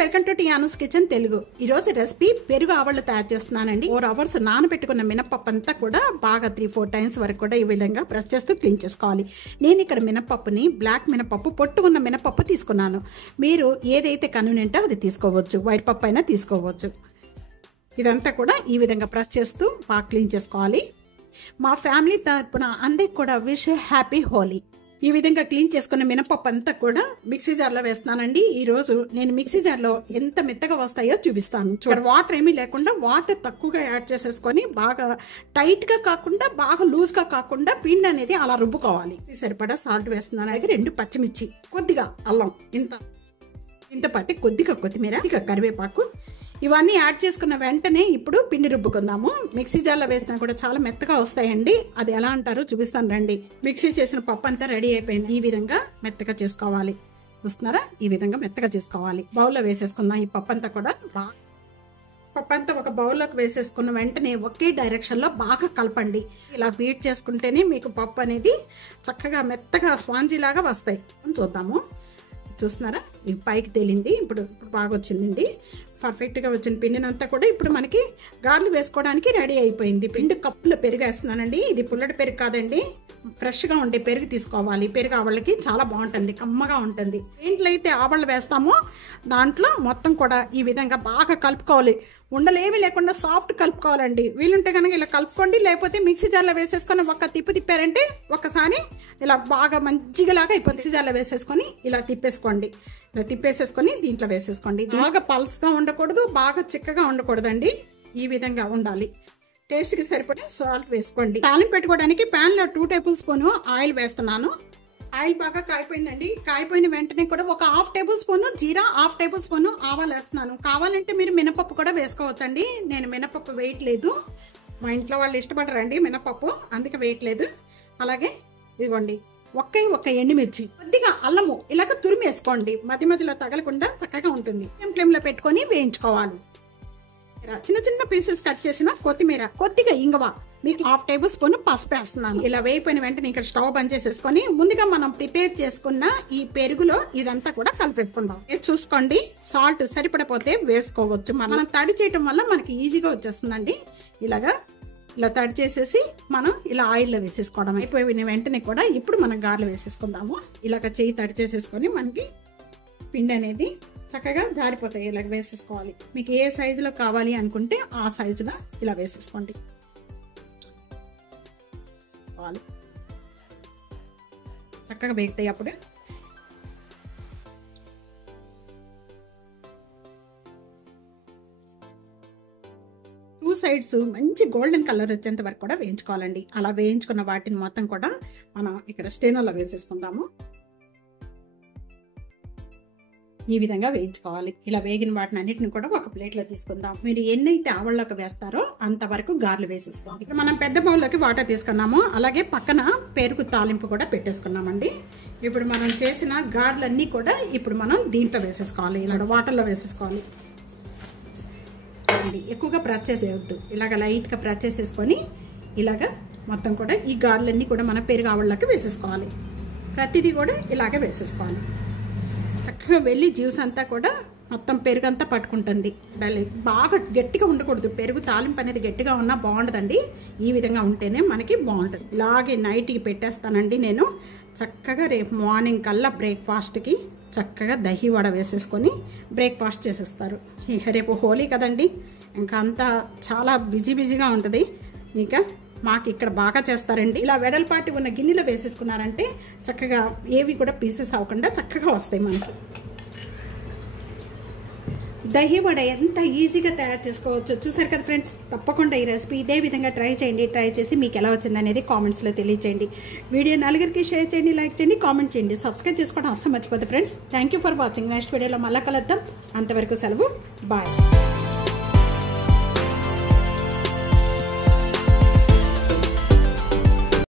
Welcome to Tianu's kitchen Telugu. ఈ రోజు recipe పెరుగు ఆవళ్ళు తయారు చేస్తున్నానండి. 4 అవర్స్ నానబెట్టుకున్న మినపప్పు అంతా కూడా బాగా 3-4 టైమ్స్ వరకు కూడా ఈ విధంగా ప్రెస్ చేస్తూ క్లీన్ చేసుకోవాలి. నేను ఇక్కడ మినపప్పుని బ్లాక్ మినపప్పు, పొట్టు ఉన్న మినపప్పు తీసుకున్నాను. మీరు ఏదైతే కన్వీనియంటో అది తీసుకోవచ్చు, వైట్ పప్పు అయినా తీసుకోవచ్చు. ఇదంతా కూడా ఈ విధంగా ప్రెస్ చేస్తూ బాగా క్లీన్ చేసుకోవాలి. మా ఫ్యామిలీ తరపున అందరికి కూడా విష్ హ్యాపీ హోలీ. ఈ విధంగా క్లీన్ చేసుకున్న మినపప్పు అంతా కూడా మిక్సీ జార్లో వేస్తున్నానండి. ఈరోజు నేను మిక్సీ జార్లో ఎంత మెత్తగా వస్తాయో చూపిస్తాను. చూడండి, వాటర్ ఏమీ లేకుండా వాటర్ తక్కువగా యాడ్ చేసేసుకొని బాగా టైట్గా కాకుండా బాగా లూజ్గా కాకుండా పిండి అనేది అలా రుబ్బుకోవాలి. సరిపడా సాల్ట్ వేస్తున్నాను. అలాగే 2 పచ్చిమిర్చి, కొద్దిగా అల్లం, ఇంత పట్టి కొద్దిగా కొత్తిమీర, ఇక కరివేపాకు, ఇవన్నీ యాడ్ చేసుకున్న వెంటనే ఇప్పుడు పిండి రుబ్బుకుందాము. మిక్సీ జార్లో వేసినా కూడా చాలా మెత్తగా వస్తాయండి. అది ఎలా అంటారో చూపిస్తాను రండి. మిక్సీ చేసిన పప్పు అంతా రెడీ అయిపోయింది. ఈ విధంగా మెత్తగా చేసుకోవాలి. చూస్తున్నారా? ఈ విధంగా మెత్తగా చేసుకోవాలి. బౌల్లో వేసేసుకుందాం. ఈ పప్పు అంతా కూడా పప్పు అంతా ఒక బౌల్లోకి వేసేసుకున్న వెంటనే ఒకే డైరెక్షన్లో బాగా కలపండి. ఇలా బీట్ చేసుకుంటేనే మీకు పప్పు అనేది చక్కగా మెత్తగా స్పాంజీ లాగా వస్తాయి. చూద్దాము. చూస్తున్నారా? ఇది పైకి తేలింది. ఇప్పుడు బాగా వచ్చిందండి. పర్ఫెక్ట్గా వచ్చిన పిండినంతా కూడా ఇప్పుడు మనకి గార్లు వేసుకోవడానికి రెడీ అయిపోయింది. 2 కప్పుల పెరుగు వేస్తున్నానండి. ఇది పుల్లటి పెరుగు కాదండి, ఫ్రెష్గా ఉండే పెరుగు తీసుకోవాలి. పెరుగు ఆవళ్ళకి చాలా బాగుంటుంది, కమ్మగా ఉంటుంది. దేంట్లో అయితే ఆవళ్ళు వేస్తామో దాంట్లో మొత్తం కూడా ఈ విధంగా బాగా కలుపుకోవాలి. ఉండలేమీ లేకుండా సాఫ్ట్ కలుపుకోవాలండి. వీలుంటే కనుక ఇలా కలుపుకోండి, లేకపోతే మిక్సీ జార్లో వేసేసుకొని ఒక తిప్పారంటే ఒకసారి ఇలా బాగా మంచిగాలాగా అయిపోతుంది. మిక్సీ జార్లో వేసేసుకొని ఇలా తిప్పేసుకోండి. ఇలా తిప్పేసేసుకొని దీంట్లో వేసేసుకోండి. బాగా పల్స్గా ఉండకూడదు, బాగా చిక్కగా ఉండకూడదండి. ఈ విధంగా ఉండాలి. టేస్ట్కి సరిపడా సాల్ట్ వేసుకోండి. తాలింపు పెట్టుకోవడానికి ప్యాన్లో 2 టేబుల్ స్పూన్ ఆయిల్ వేస్తున్నాను. ఆయిల్ బాగా కాయిపోయిందండి. కాయిపోయిన వెంటనే కూడా ఒక 1/2 టేబుల్ స్పూన్ జీరా, 1/2 టేబుల్ స్పూన్ ఆవాలు వేస్తున్నాను. కావాలంటే మీరు మినపప్పు కూడా వేసుకోవచ్చండి. నేను మినపప్పు వేయట్లేదు. మా ఇంట్లో వాళ్ళు ఇష్టపడరండి మినపప్పు, అందుకే వేయట్లేదు. అలాగే ఇదిగోండి ఒక్క ఎండుమిర్చి, కొద్దిగా అల్లము ఇలాగ తురిమి వేసుకోండి. మధ్య మధ్యలో తగలకుండా చక్కగా ఉంటుంది. ఫ్లేమ్లో పెట్టుకొని వేయించుకోవాలి. చిన్న చిన్న పీసెస్ కట్ చేసిన కొత్తిమీర, కొద్దిగా ఇంగువ, మీకు 1/2 టేబుల్ స్పూన్ పసుపు వేస్తున్నాను. ఇలా వేయిపోయిన వెంటనే ఇక్కడ స్టవ్ బంద్ చేసేసుకొని ముందుగా మనం ప్రిపేర్ చేసుకున్న ఈ పెరుగులో ఇదంతా కూడా కలిపేసుకుందాం. చూసుకోండి, సాల్ట్ సరిపడపోతే వేసుకోవచ్చు. మనం తడి చేయటం వల్ల మనకి ఈజీగా వచ్చేస్తుందండి. ఇలా తడి చేసేసి మనం ఇలా ఆయిల్లో వేసేసుకోవడం. అయిపోయిన వెంటనే కూడా ఇప్పుడు మనం గారెలు వేసేసుకుందాము. ఇలాగ చేయి తడి చేసేసుకొని మనకి పిండి అనేది చక్కగా జారిపోతాయి. ఇలాగ వేసేసుకోవాలి. మీకు ఏ సైజులో కావాలి అనుకుంటే ఆ సైజులో ఇలా వేసేసుకోండి. చక్కగా వేగుతాయి. అప్పుడు సైడ్స్ మంచి గోల్డెన్ కలర్ వచ్చేంత వరకు కూడా వేయించుకోవాలండి. అలా వేయించుకున్న వాటిని మొత్తం కూడా మనం ఇక్కడ స్టెయినర్లో వేసేసుకుందాము. ఈ విధంగా వేయించుకోవాలి. ఇలా వేగిన వాటిని అన్నిటిని కూడా ఒక ప్లేట్లో తీసుకుందాం. మీరు ఎన్నైతే ఆవళ్ళలోకి వేస్తారో అంతవరకు గారెలు వేసేసుకోండి. ఇక్కడ మనం పెద్ద బౌల్లోకి వాటర్ తీసుకున్నాము. అలాగే పక్కన పెరుగు తాలింపు కూడా పెట్టేసుకున్నామండి. ఇప్పుడు మనం చేసిన గారెలన్నీ కూడా ఇప్పుడు మనం దీంట్లో వేసేసుకోవాలి. ఇలా వాటర్లో వేసేసుకోవాలి. ఎక్కువగా ప్రెస్ చేసేయద్దు. ఇలాగ లైట్గా ప్రెస్ చేసేసుకొని ఇలాగ మొత్తం కూడా ఈ గారెలన్నీ కూడా మన పెరుగు ఆవళ్ళకి వేసేసుకోవాలి. ప్రతిదీ కూడా ఇలాగే వేసేసుకోవాలి. చక్కగా వెళ్ళి జ్యూస్ అంతా కూడా మొత్తం పెరుగు అంతా పట్టుకుంటుంది. బాగా గట్టిగా ఉండకూడదు. పెరుగు తాలింపు అనేది గట్టిగా ఉన్నా బాగుంటుందండి. ఈ విధంగా ఉంటేనే మనకి బాగుంటుంది. ఇలాగే నైట్కి పెట్టేస్తానండి నేను. చక్కగా రేపు మార్నింగ్ కల్లా బ్రేక్ఫాస్ట్కి చక్కగా దహి వడ వేసేసుకొని బ్రేక్ఫాస్ట్ చేసేస్తారు. రేపు హోలీ కదండి, ఇంకా అంతా చాలా బిజీగా ఉంటుంది. ఇంకా మాకు ఇక్కడ బాగా చేస్తారండి. ఇలా వెడల్పాటి ఉన్న గిన్నెలో వేసేసుకున్నారంటే చక్కగా ఏవి కూడా పీసెస్ అవ్వకుండా చక్కగా వస్తాయి మనకి. దహి వడ ఎంత ఈజీగా తయారు చేసుకోవచ్చు. చూసారు కదా ఫ్రెండ్స్, తప్పకుండా ఈ రెసిపీ ఇదే విధంగా ట్రై చేయండి. ట్రై చేసి మీకు ఎలా వచ్చింది అనేది కామెంట్స్లో తెలియచేయండి. వీడియో నలుగురికి షేర్ చేయండి, లైక్ చేయండి, కామెంట్ చేయండి. సబ్స్క్రైబ్ చేసుకోవడం అస్సలు మర్చిపోతుంది friends. Thank you for watching. నెక్స్ట్ వీడియోలో మళ్ళీ కలుద్దాం. అంతవరకు సెలవు. బాయ్.